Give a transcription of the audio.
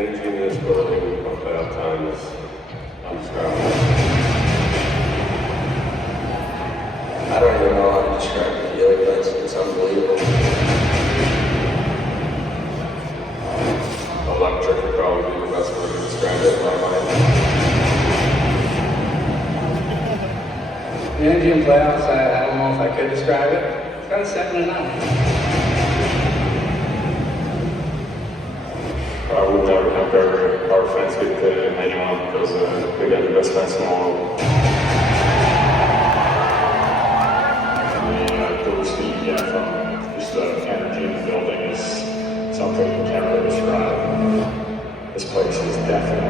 energy in this building on playoff time is undescribable. I don't even know how to describe the feeling, but it's unbelievable. Electric would probably be the best way to describe it in my mind. The energy in playoffs, I don't know if I could describe it. It's kind of second to none. I would never compare our fans with anyone because we got the best fans in the world. The boost that you get from just the energy in the building is something you can't really describe. This place is definitely